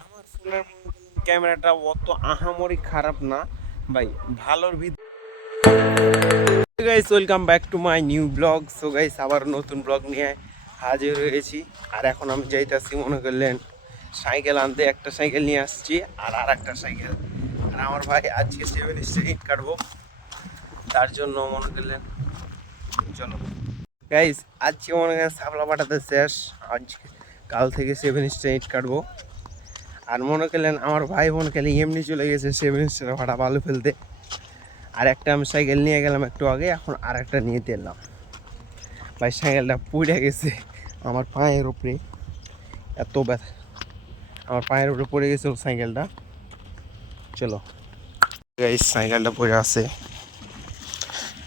আমার ফোনের ক্যামেরাটা অত আহামরি খারাপ না ভাই, ভালোর ভিতরে। Guys, welcome back to my new blog. So guys, আবার নতুন ব্লগ নিয়ে হাজির হয়েছি। আর এখন আমি যাইতাছি, মনে করলেন সাইকেল আনতে। একটা সাইকেল নিয়ে আসছি আর একটা সাইকেল। আর আমার ভাই আজকে 7 স্ট্রিট কাটবো, তার জন্য মনে করলেন চলো গাইস। আজকে মনে করেন সাপলা পাঠাতে শেষ, আজকে কাল থেকে 7 স্ট্রিট কাটবো। আর মনে করলেন আমার ভাই বোন খেলে এমনি চলে গেছে 7 স্টার ভাড়া বালু ফেলতে। আর একটা আমি সাইকেল নিয়ে গেলাম একটু আগে, এখন আর একটা নিয়ে এলাম। ভাই সাইকেলটা পুড়ে গেছে আমার পায়ের উপরে, এত ব্যথা, আমার পায়ের উপরে পড়ে গেছিল সাইকেলটা। চলো গাইস, সাইকেলটা পড়ে আছে,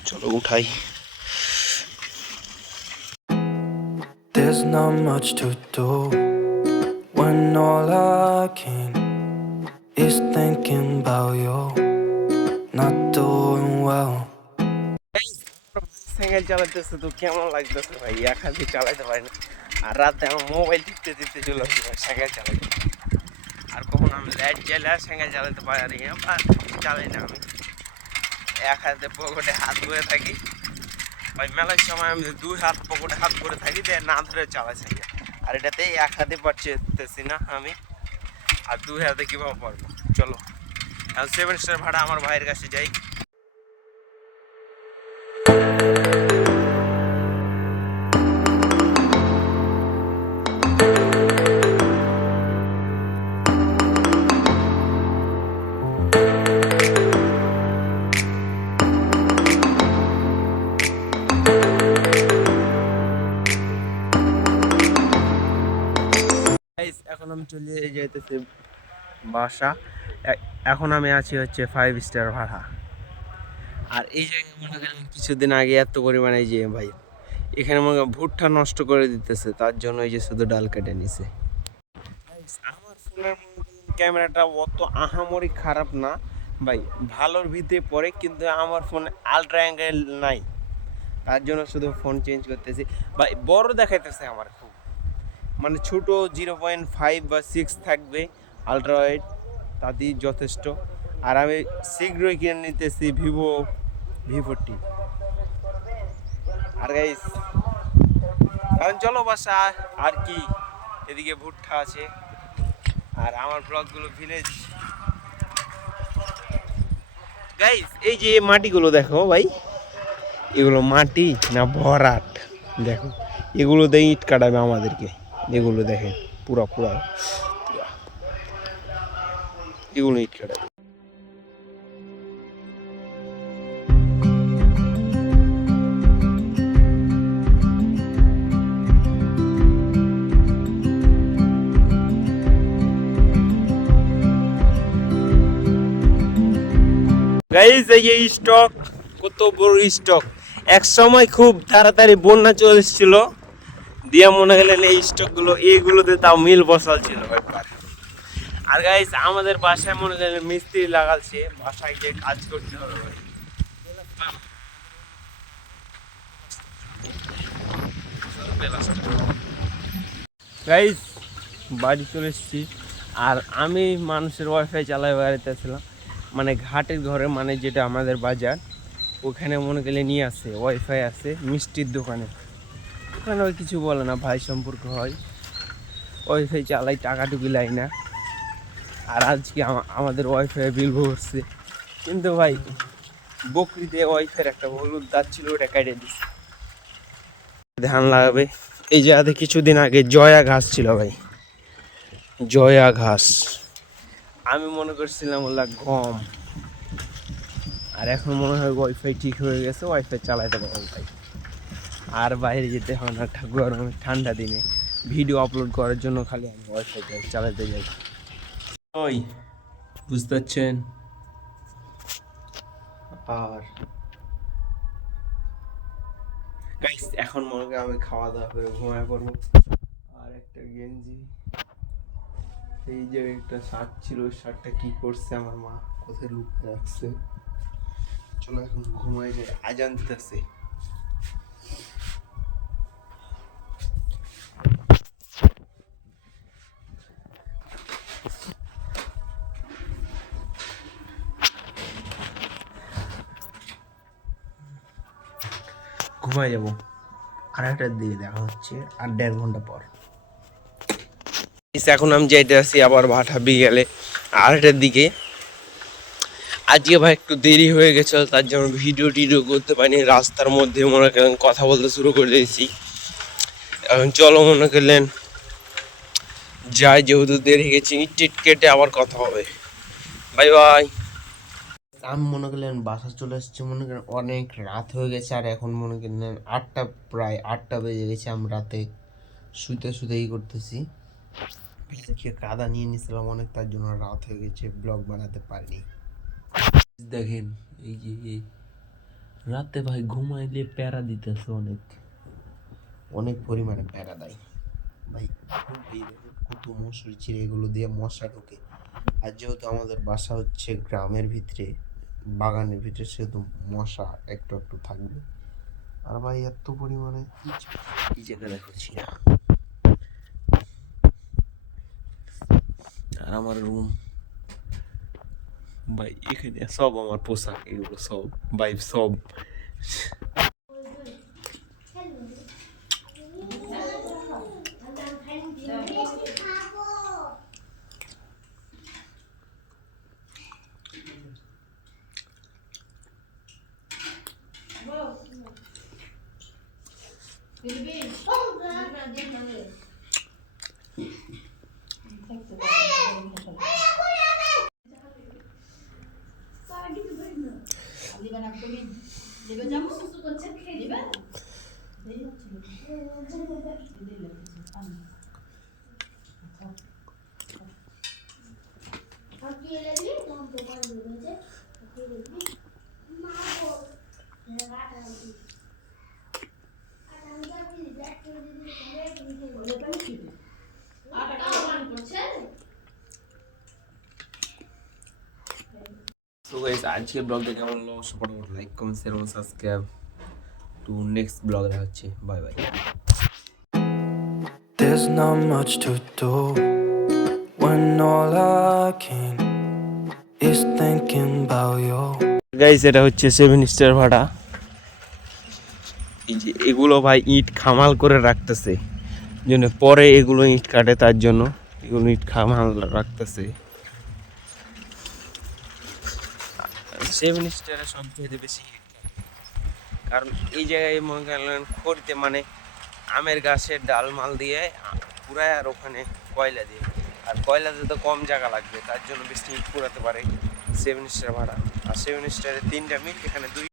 চলো উঠাই। There's not much to do when all I can is thinking about you not doing well. Cycle চালাতেছে তো কেমন লাগতেছে ভাই, এক হাতে চালাতে পারি না। আর রাতে আমার মোবাইল টিপতে টিপতে চলে আসি সাইকেল চালাতে। আর কখন আমি লাইট জ্বালে সাইকেল চালাতে পারি না বা চালাই না। আমি এক হাতে পকেটে হাত ধরে থাকি ভাই, মেলার সময় আমি 2 হাত পকেটে হাত ধরে থাকি, না ধরে চালাই সাইকেল। আর এটাতে এক হাতে পারতেছি না আমি, আর 2 হাতে কীভাবে পারবো। চলো 7 স্টার ভাড়া আমার ভাইয়ের কাছে যাই। এখন আমি চলে যাইতেছি বাসা। এখন আমি আছি হচ্ছে 5 স্টার ভাড়া। আর এই জায়গায় মনে করেন কিছুদিন আগে এত পরিমাণে যে ভাই এখানে মনে করেন ভুট্টা নষ্ট করে দিতেছে, তার জন্য এই যে শুধু ডাল কেটে নিছে। আমার ফোনের ক্যামেরাটা অত আহামরি খারাপ না ভাই, ভালোর ভিতরে পড়ে, কিন্তু আমার ফোনে আলট্রা অ্যাঙ্গেল নাই, তার জন্য শুধু ফোন চেঞ্জ করতেছি ভাই। বড় দেখাইতেছে আমার খুব, মানে ছোট 0.5 বা 6 থাকবে আলট্রা ওয়াইড, তাতেই যথেষ্ট। আর আমি শীঘ্রই কিনে নিতেছি ভিভো V40। আর গাইস এখন চলো বাসা। আর কি, এদিকে ভুট্টা আছে আর আমার ব্লগগুলো ভিলেজ। গাইস এই যে মাটিগুলো দেখো ভাই, এগুলো মাটি না ভরাট, দেখো এগুলো দিয়ে ইট কাটাবে আমাদেরকে। এগুলো দেখেন পুরা পুরা এগুলো ইট কাটাবে। গাইস এই স্টক কত বড় স্টক, এক সময় খুব তাড়াতাড়ি বন্যা চলে এসেছিল, দিয়া মনে গেলেন এই স্টকগুলো এইগুলোতে তাও মিল বসাল ছিল একবার। আর গাইস আমাদের বাসায় মনে গেলেন মিস্ত্রি লাগাচ্ছে, বাসায় গিয়ে কাজ করতে হবে ভাই। গাইস বাড়ি চলে এসেছি, আর আমি মানুষের ওয়াইফাই চালাই বেড়াইতেছিলাম, মানে ঘাটের ঘরে, মানে যেটা আমাদের বাজার, ওখানে মনে গেলে নিয়ে আসে ওয়াইফাই আছে মিষ্টির দোকানে। ওখানে ওই কিছু বলে না, ভাই সম্পর্ক হয়, ওয়াইফাই চালাই, টাকাটুকু লাই না। আর আজকে আমাদের ওয়াইফাই বিল ভরছে, কিন্তু ভাই বকরিতে ওয়াইফাইয়ের একটা হলুদ দাঁত ছিল, ওটা কেটে দিচ্ছে। ধান লাগাবে এই জায়গাতে। কিছুদিন আগে জয়া ঘাস ছিল ভাই, জয়া ঘাস, আমি মনে করছিলাম ওগুলা গম। আর এখন মনে হয় ওয়াইফাই ঠিক হয়ে গেছে, ওয়াইফাই চালাইতে পারবো ভাই। আর বাইরে যেতে হয় না, গরমে ঠান্ডা দিনে ভিডিও আপলোড করার জন্য খালি আমি ওয়াইফাই চালাতে যাই। ওই বুঝতে পারছেন। আর গাইস এখন মনে করি আমি খাওয়া দাওয়া করে ঘুমায় পড়বো। আর একটা গেঞ্জি, এই যে একটা শার্ট ছিল, ওই শার্টটা কি করছে আমার মা, কোথায় লুকিয়ে রাখছে। চলো এখন ঘুমাই যাই, আজান দিতেছে। ঘুমাই যাবো। 8টার দিকে দেখা হচ্ছে, আর 1.5 ঘন্টা পর। এখন আমি যাইতে আসি আবার ভাটা বিকেলে 8টার দিকে। আজকে ভাই একটু দেরি হয়ে গেছিল, তার জন্য ভিডিও টিডিও করতে পারিনি। রাস্তার মধ্যে মনে করেন কথা বলতে শুরু করে দিয়েছি। এখন চলো মনে করলেন যাই, যেহেতু দেরি গেছি, ইট টিট কেটে আবার কথা হবে। Bye bye. আমি মনে করলেন বাসা চলে এসেছি, মনে করেন অনেক রাত হয়ে গেছে, আর এখন মনে করলেন 8টা, প্রায় 8টা বেজে গেছে। আমি রাতে শুতে শুতে করতেছি, কাদা নিয়ে নিছিলাম অনেক, তার জন্য রাত হয়ে গেছে, ব্লগ বানাতে পারিনি। দেখেন এই যে রাতে ভাই ঘুমাইলে প্যারা দিতেছে, অনেক অনেক পরিমাণে প্যারা দেয় ভাই। এই দেখেন কত মশারি ছিঁড়ে, এগুলো দিয়ে মশা ঢোকে। আর যেহেতু আমাদের বাসা হচ্ছে গ্রামের ভিতরে, বাগানের ভিতরে, সেহেতু মশা একটু একটু থাকবে। আর ভাই এত পরিমাণে কি জায়গা করছি না। আর আমার রুম ভাই, এখানে সব আমার পোশাক, এগুলো সব ভাই সব। So guys, আজকের ব্লগটা কেমন হলো ফটাফট লাইক কমেন্ট শেয়ার এবং সাবস্ক্রাইব টু নেক্সট ব্লগ দেখা হচ্ছে। Bye bye. There's not much to do when all I can is thinking about you. Guys, এটা হচ্ছে 7 স্টার ভাড়া। এই যে এগুলো ভাই ইট খামাল করে রাখতেছে, জন্য পরে এগুলো ইট কাটে, তার জন্য এগুলো ইট খামাল রাখতেছে। 7 স্টারে সব থেকে বেশি হিট কাটে, কারণ এই জায়গায় মনে করেন করতে মানে আমের গাছের ডাল মাল দিয়ে পুরায়, আর ওখানে কয়লা দিয়ে, আর কয়লাতে তো কম জায়গা লাগবে, তার জন্য বেশি ইট পুরাতে পারে 7 স্টার ভাড়া। আর 7 স্টারে 3টা মিট, এখানে 2